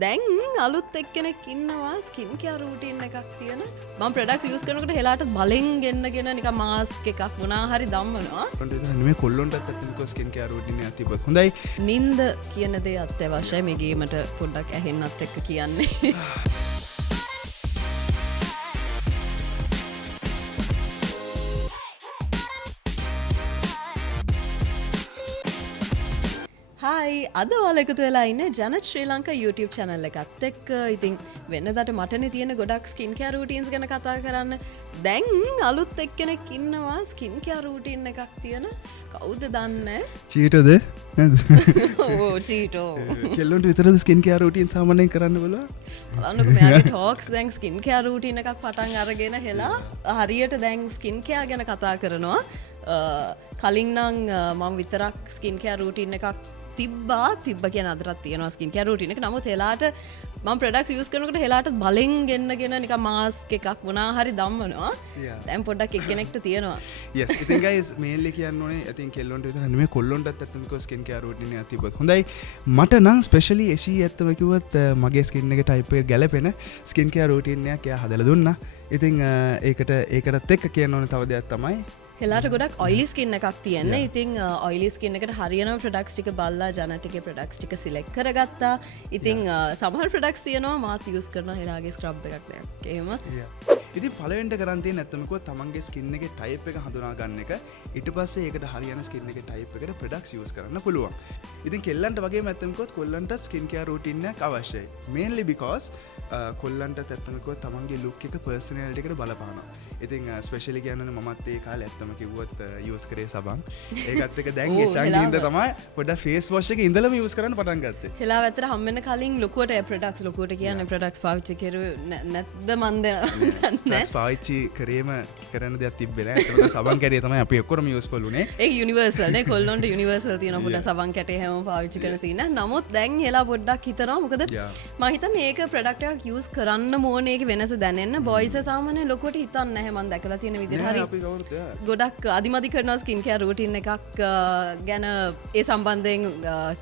දැන් අලුත් එක්කෙනෙක් ඉන්නවා ස්කින් කෙයාර් රූටින් එකක් තියෙන. මම ප්‍රොඩක්ට්ස් යූස් කරනකොට හෙලාට බලෙන් ගෙන්නගෙන නිකන් මාස්ක් එකක් මොනා හරි දම්මනවා. මේ කොල්ලොන්ටත් ඇත්තටම ස්කින් කෙයාර් රූටින් එකක් තිබ්බත් හොඳයි. නින්ද කියන දේ අත්‍යවශ්‍යයි මේ ගේමට පොඩ්ඩක් ඇහෙන්නත් එක්ක කියන්නේ. හයි අද ඔයාලා එකතු වෙලා ඉන්නේ ජනත් ශ්‍රී ලංකා YouTube channel එකත් එක්ක. ඉතින් වෙනදාට මටනේ තියෙන ගොඩක් ස්කින් කෙයාර් රූටින්ස් ගැන කතා කරන්න. දැන් අලුත් එක්කෙනෙක් ඉන්නවා ස්කින් කෙයාර් රූටින් එකක් තියෙන. කවුද දන්නේ? චීටෝද? නේද? ඔව් චීටෝ. කෙල්ලොන්ට විතරද ස්කින් කෙයාර් රූටින් සාමාන්‍යයෙන් කරන්න බලලා? බලන්නකෝ මෙයාගේ ටොක්ස් දැන් ස්කින් කෙයාර් රූටින් එකක් පටන් අරගෙන හෙලා හරියට දැන් ස්කින් කෙයාර් ගැන කතා කරනවා. කලින් නම් මම විතරක් ස්කින් කෙයාර් රූටින් එකක් තිබ්බ කියන අදරත් තියෙනවා ස්කින් කෙයාර් රූටින් එක. නමුත් හෙලාට මම ප්‍රොඩක්ට්ස් යූස් කරනකොට හෙලාට බලෙන් ගෙන්නගෙන නිකන් මාස්ක් එකක් මොනා හරි දම්මනවා. දැන් පොඩ්ඩක් එක්කෙනෙක්ට තියෙනවා. yes ඉතින් guys mainly කියන්න ඕනේ ඉතින් කෙල්ලොන්ට විතර නෙමෙයි කොල්ලොන්ටත් ඇත්තටම ස්කින් කෙයාර් රූටින් එකක් තිබ්බත් හොඳයි. මට නම් ස්පෙෂලි එෂී ඇත්තම කිව්වොත් මගේ ස්කින් එක ටයිප් එක ගැලපෙන ස්කින් කෙයාර් රූටින් එකක් එයා හදලා දුන්නා. ඉතින් ඒකටත් එක්ක කියන්න ඕනේ තව දෙයක් තමයි හෙලාට ගොඩක් ඔයිලි ස්කින් එකක් තියෙන. ඉතින් ඔයිලි ස්කින් එකට හරියන ප්‍රොඩක්ට්ස් ටික බලලා ජනටිගේ ප්‍රොඩක්ට්ස් ටික සිලෙක්ට් කරගත්තා. ඉතින් සමහර ප්‍රොඩක්ට්ස් තියෙනවා මාත් යූස් කරනවා හෙලාගේ ස්ක්‍රබ් එකක් දැක්. එහෙම. ඉතින් පළවෙනිට කරන් තියෙන නැත්තම කිව්වොත් තමන්ගේ ස්කින් එකේ ටයිප් එක හඳුනා ගන්න එක. ඊට පස්සේ ඒකට හරියන ස්කින් එකේ ටයිප් එකට ප්‍රොඩක්ට්ස් යූස් කරන්න පුළුවන්. ඉතින් කෙල්ලන්ට වගේම නැත්තම කිව්වොත් කොල්ලන්ටත් ස්කින් කෙයාර් රූටින් එකක් අවශ්‍යයි. mainly because කොල්ලන්ටත් නැත්තම කිව්වොත් තමන්ගේ ලුක් එක පර්සනැලිටි එකට බලපානවා. ඉතින් ස්පෙෂලි කියන්නනේ මමත් ඒ කාලේ ඇත්තම කිව්වොත් යූස් කරේ සබන්. ඒකත් එක දැන් ඒ ශාංගින්ද තමයි පොඩ්ඩක් ෆේස් වොෂ් එක ඉඳලම යූස් කරන්න පටන් ගත්තේ. හෙලාව ඇත්තට හම් වෙන කලින් ලොකුවට ඒ ප්‍රොඩක්ට්ස් ලොකුවට කියන්නේ ප්‍රොඩක්ට්ස් පාවිච්චි කරුවේ නැත්ද මන්ද නෑ. පාවිච්චි කරේම කරන්න දෙයක් තිබ්බේ නෑ. ඒකට සබන් කැටේ තමයි අපි ඔක්කොම යූස්ෆුල් උනේ. ඒක යුනිවර්සල් නේ. කොල්ලොන්ට යුනිවර්සල් තියෙන පොඩ්ඩක් සබන් කැටේ හැමෝම පාවිච්චි කරන සීන. නමුත් දැන් හෙලා පොඩ්ඩක් හිතනවා මොකද මම හිතන්නේ ඒක ප්‍රොඩක්ට් එකක් යූස් කරන්න ඕනේ ඒක වෙනස දැනෙන්න. බොයිස් සාමාන්‍යයෙන් ලොකුවට හිතන්නේ නැහැ මම දැකලා තියෙන විදිහට. හරි ගොඩක් අදිමදි කරනවා ස්කින් කෙයාර් රූටින් එකක් ගැන ඒ සම්බන්ධයෙන්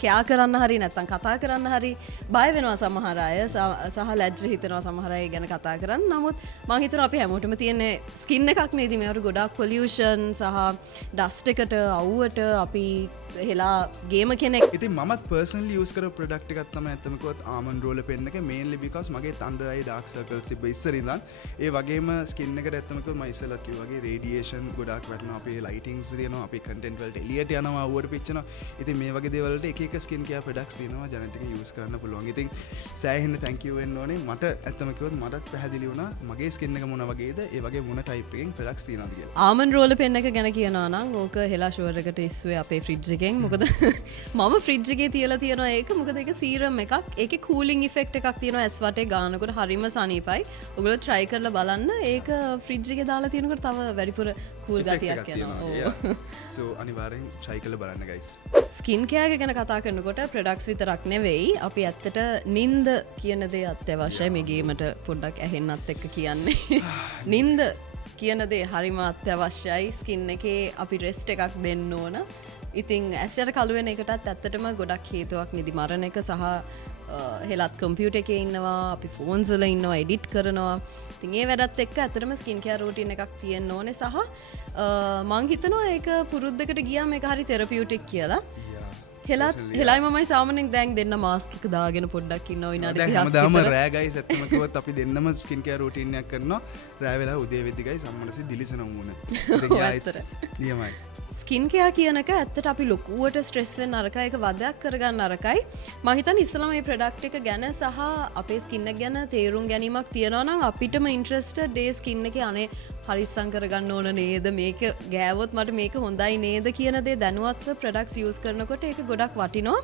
කෙයා කරන්න හරි නැත්නම් කතා කරන්න හරි බය වෙනවා සමහර අය සහ ලැජ්ජ හිතෙනවා සමහර අය ගැන කතා කරන්න. නමුත් මම හිතනවා අපි හැමෝටම තියෙන ස්කින් එකක් නේද මේවට ගොඩක් පොලියුෂන් සහ ඩස්ට් එකට අවුවට අපි හෙලා ගේම කෙනෙක්. ඉතින් මමත් පර්සනලි යූස් කරපු ප්‍රොඩක්ට් එකක් තමයි ඇත්තම කිව්වොත් ආමන්ඩ් රෝලර් පෙන් එක. mainly because මගේ under eye dark circles තිබ්බ ඉස්සර ඉඳන්. ඒ වගේම ස්කින් එකට ඇත්තම කිව්වොත් මම ඉස්සෙල්ලත් කිව්වා වගේ රේඩියේෂන් ගොඩක් වැටෙනවා. අපේ ලයිටින්ග්ස් තියෙනවා. අපේ කන්ටෙන්ට් වලට එළියට යනවා අවුවට පිච්චෙනවා. ඉතින් මේ වගේ දේවල් වලට එක එක ස්කින් කෙයාර් ප්‍රොඩක්ට්ස් තියෙනවා ජනටික යූස් කරන්න පුළුවන්. ඉතින් සෑහෙන thank you වෙන්න ඕනේ. මට ඇත්තම කිව්වොත් මටත් පැහැදිලි වුණා මගේ ස්කින් එක මොන වගේද ඒ වගේ මොන ටයිප් එකකින් ප්‍රොඩක්ට්ස් තියෙනවද කියලා. ආමන්ඩ් රෝලර් පෙන් එක ගැන කියනවා නම් ඕක හෙලා ෂුවර් එකට ඉස්සුවේ අපේ ෆ්‍රිජ් එකෙන්. මොකද මම ෆ්‍රිජ් එකේ තියලා තියෙනවා ඒක. මොකද ඒක සීරම් එකක්. ඒකේ කූලින් ඉෆෙක්ට් එකක් තියෙනවා ඇස් වටේ ගානකොට හරිම සනීපයි. ඔයගොල්ලෝ try කරලා බලන්න. ඒක ෆ්‍රිජ් එකේ දාලා තියෙනකොට තව වැඩිපුර කූල් ගතියක් එනවා. so අනිවාර්යෙන් try කරලා බලන්න guys. ස්කින් කෙයාර් ගැන කතා කරනකොට ප්‍රොඩක්ට්ස් විතරක් නෙවෙයි අපි ඇත්තට නින්ද කියන දේ අත්‍යවශ්‍යයි මේ ගේමට පොඩ්ඩක් ඇහෙන්නත් එක්ක කියන්නේ. නින්ද කියන දේ හරිම අත්‍යවශ්‍යයි. ස්කින් එකේ අපි රෙස්ට් එකක් දෙන්න ඕන. ඉතින් ඇස්යට කළු වෙන එකටත් ඇත්තටම ගොඩක් හේතුවක් නිදි මරණ එක සහ හෙලත් කම්පියුටර් එකේ ඉන්නවා අපි ෆෝන්ස් වල ඉන්නවා එඩිට් කරනවා. ඉතින් ඒ වැඩත් එක්ක ඇත්තටම ස්කින් කෙයාර් රූටින් එකක් තියෙන්න ඕනේ සහ මං හිතනවා ඒක පුරුද්දකට ගියාම ඒක හරි තෙරපියුටික් කියලා. හෙලයි මමයි සාමාන්‍යයෙන් දැන් දෙන්න මාස්ක් එක දාගෙන පොඩ්ඩක් ඉන්නවා විනාඩි 30ක් විතර. හැමදාම රෑ ගයිස් ඇත්තම කිව්වොත් අපි දෙන්නම ස්කින් කෙයාර් රූටින් එකක් කරනවා. රෑ වෙලා උදේ වෙද්දි ගයිස් අම්මලසේ දිලිසෙන වුණ. නියමයි. ස්කින් කෙයාර් කියන එක ඇත්තට අපි ලොකුවට ස්ට්‍රෙස් වෙන්න නරකයි. ඒක වදයක් කරගන්න නරකයි. මම හිතන්නේ ඉස්සෙල්ලා මේ ප්‍රොඩක්ට් එක ගැන සහ අපේ ස්කින් එක ගැන තේරුම් ගැනීමක් තියනවා නම් අපිටම ඉන්ට්‍රෙස්ටඩ් ඒ ස්කින් එකේ අනේ පරිස්සම් කරගන්න ඕන නේද මේක ගෑවොත් මට මේක හොඳයි නේද කියන දේ දැනුවත්ව ප්‍රොඩක්ට්ස් යූස් කරනකොට ඒක ගොඩක් වටිනවා.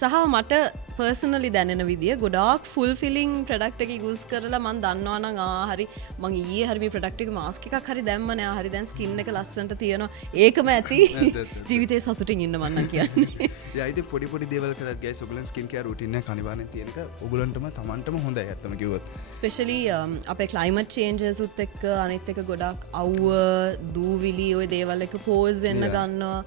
සහ මට පර්සනලි දැනෙන විදිය ගොඩාක් ෆුල්ෆිලිං ප්‍රොඩක්ට් එක යූස් කරලා මම දන්නවා නම් හරි මං ඊයේ හරි මේ ප්‍රොඩක්ට් එක මාස්ක් එකක් හරි දැම්ම නෑ හරි දැන් ස්කින් එක ලස්සනට තියෙනවා. ඒකම ඇත්ත ඇති ජීවිතය සතුටින් ඉන්න මන්නන් කියන්නේ යයිති පොඩි දේවල් කර ගැ සුගලන් ස්කින් කිය රුටින්න කනිවාන තියෙනක ඔගුලන්ටම තමන්ටම හොඳ ඇත්තම කිවත් ස්පෙශලි අපේ කලයිමට චේන්ජ සුත් එක්ක අනිත් එක ගොඩක් අව්ව දූවිලි ඔය දේවල් එක පෝස් එන්න ගන්නවා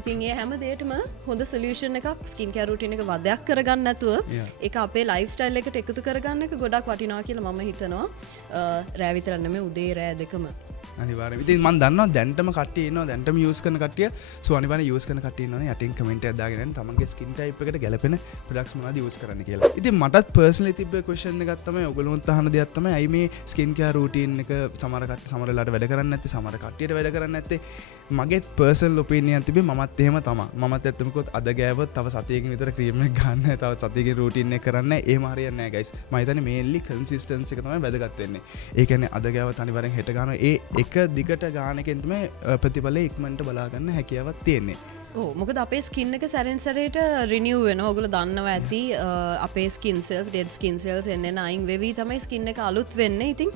ඉතින් ඒ හැම දේටම හොඳ සොලියුෂන් එකක් ස්කින් කෙයාර් රුටින් එක වදයක් කරගන්න නැතුව ඒක අපේ ලයිෆ් ස්ටයිල් එකට එකතු කරගන්න එක ගොඩක් වටිනවා කියලා මම හිතනවා රෑ විතරක් නෙමෙයි උදේ රෑ දෙකම අනිවාර්යයෙන් ඉතින් මම දන්නවා දැන්ටම කට්ටිය ඉන්නවා දැන්ටම යූස් කරන කට්ටිය සෝ අනිවාර්යෙන් යූස් කරන කට්ටිය ඉන්නවනේ යටින් කමෙන්ට් එකක් දාගෙන තමන්ගේ ස්කින් ටයිප් එකට ගැලපෙන ප්‍රොඩක්ට්ස් මොනවද යූස් කරන්න කියලා. ඉතින් මටත් පර්සනලි තිබ්බ ක්වෙස්චන් එකක් තමයි ඔයගොල්ලොන්ට අහන දෙයක් තමයි අයි මේ ස්කින් කෙයාර් රූටින් එක සමහර කට්ටිය සමහර වෙලාවට වැඩ කරන්නේ නැත්තේ සමහර කට්ටියට වැඩ කරන්නේ නැත්තේ මගේ පර්සනල් ඔපිනියන් තිබේ මමත් එහෙම තමයි. මමත් ඇත්තම කිව්වොත් අද ගෑවොත් තව සතියකින් විතර ක්‍රීම් එක ගන්න තව සතියකින් රූටින් එක කරන්න එහෙම හරියන්නේ නැහැ ගයිස්. මම හිතන්නේ මේන්ලි කන්සිස්ටන්සි එක තමයි වැදගත් වෙන්නේ. ඒ කියන්නේ අද ගෑවොත් අනිවාර්යෙන් හෙට ගන්නවා ඒ එක දිගට ගානකෙන් තමයි ප්‍රතිඵලය ඉක්මනට බලාගන්න හැකියාවක් තියෙන්නේ. මොකද අපේ ස්කින් එක සැරෙන් සැරේට රිනිව් වෙනවා. ඔයගොල්ලෝ දන්නවා ඇති අපේ skin cells dead skin cells එන්නේ අයින් වෙවි තමයි ස්කින් එක අලුත් වෙන්නේ. ඉතින්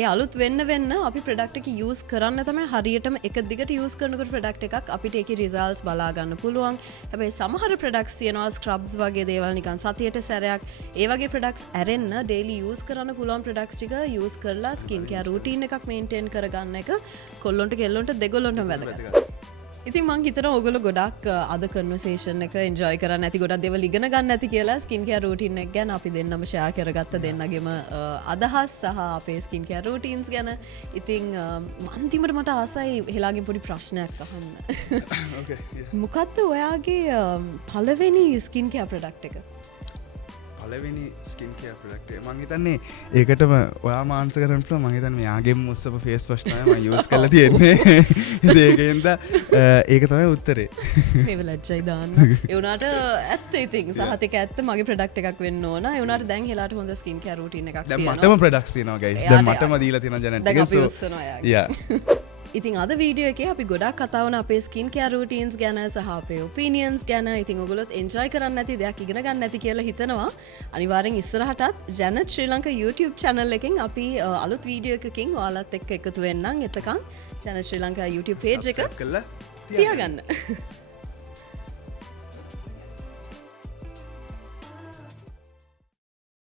ඒ අලුත් වෙන්න අපි ප්‍රොඩක්ට් එක යූස් කරන්න තමයි හරියටම එක දිගට යූස් කරනකොට ප්‍රොඩක්ට් එකක් අපිට ඒකේ රිසල්ට්ස් බලා ගන්න පුළුවන්. හැබැයි සමහර ප්‍රොඩක්ට්ස් තියෙනවා ස්ක්‍රබ්ස් වගේ දේවල් නිකන් සතියට සැරයක් ඒ වගේ ප්‍රොඩක්ට්ස් ඇරෙන්න ඩේලි යූස් කරන්න පුළුවන් ප්‍රොඩක්ට්ස් ටික යූස් කරලා ස්කින් කෙයාර් රූටින් එකක් මේන්ටේන් කරගන්න එක කොල්ලොන්ට කෙල්ලොන්ට දෙගොල්ලොන්ටම වැදගත්. ඉතින් මං හිතනවා ඔයගොල්ලෝ ගොඩක් අද කන්වර්සේෂන් එක එන්ජොයි කරන්න ඇති ගොඩක් දේවල් ඉගෙන ගන්න ඇති කියලා ස්කින් කෙයාර් රූටින් එක ගැන අපි දෙන්නම ෂෙයා කරගත්ත දෙන්නගෙම අදහස් සහ අපේ ස්කින් කෙයාර් රූටින්ස් ගැන. ඉතින් අන්තිමට මට ආසයි හෙලාගෙන් පොඩි ප්‍රශ්නයක් අහන්න. ඕකේ. මොකද්ද ඔයාගේ පළවෙනි ස්කින් කෙයාර් ප්‍රොඩක්ට් එක? පළවෙනි ස්කින් කෙයාර් ප්‍රොඩක්ට් එක මං හිතන්නේ ඒකටම ඔයා මාන්ස කරන්න පුළුවන්. මං හිතන්නේ මෙයාගෙන් මුස්සප ෆේස් වොෂ් තමයි මම යූස් කරලා තියෙන්නේ. ඉතින් ඒකෙන්ද ඒක තමයි උත්තරේ. මේව ලැජ්ජයි දාන්න. ඒ උනාට ඇත්ත ඉතින් සහතික ඇත්ත මගේ ප්‍රොඩක්ට් එකක් වෙන්න ඕන. ඒ උනාට දැන් හෙලාට හොඳ ස්කින් කෙයාර් රූටින් එකක් තියෙනවා. දැන් මටම ප්‍රොඩක්ට්ස් තියෙනවා ගයිස්. දැන් මටම දීලා තියෙනවා ජනට් දැන් අපි යූස් කරනවා යාගේ. ඉතින් අද වීඩියෝ එකේ අපි ගොඩක් කතා වුණා අපේ ස්කින් කෙයාර් රූටින්ස් ගැන සහ අපේ ඔපිනියන්ස් ගැන. ඉතින් ඔයගොල්ලොත් එන්ජොයි කරන්න නැති දෙයක් ඉගෙන ගන්න නැති කියලා හිතනවා. අනිවාර්යෙන් ඉස්සරහටත් ජනට් ශ්‍රී ලංකා YouTube channel එකෙන් අපි අලුත් වීඩියෝ එකකින් ඔයාලත් එක්ක එකතු වෙන්නම්. එතකන් ජනට් ශ්‍රී ලංකා YouTube page එක කරලා තියාගන්න.